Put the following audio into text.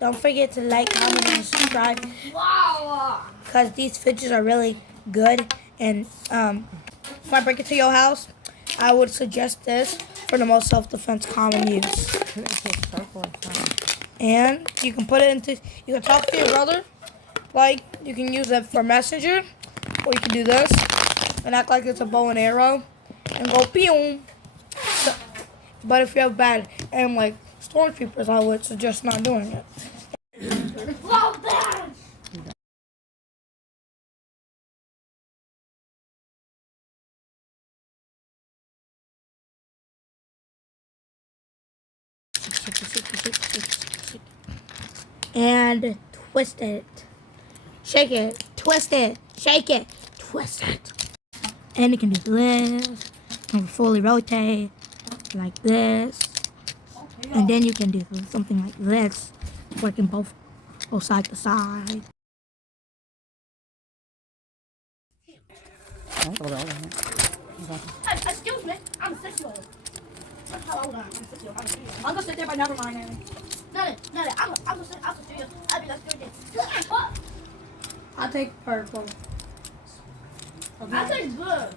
Don't forget to like, comment, and subscribe. Because these fidgets are really good. And if I break it to your house, I would suggest this for the most self-defense common use. And you can put it into, you can talk to your brother. Like, you can use it for messenger. Or you can do this and act like it's a bow and arrow. And go pew. So, but if you have bad aim like stormtroopers, I would suggest not doing it. And twist it. Shake it. Twist it. Shake it. Twist it. And you can do this. You can fully rotate like this. And then you can do something like this, working both side to side. Excuse me, I'm 6 years old. How old am I? I'm 6 years old. I'm gonna sit there, but never mind, Aaron. No, I'm gonna sit. I'll sit. I'll be like, what? I'll take purple. I'll take blue.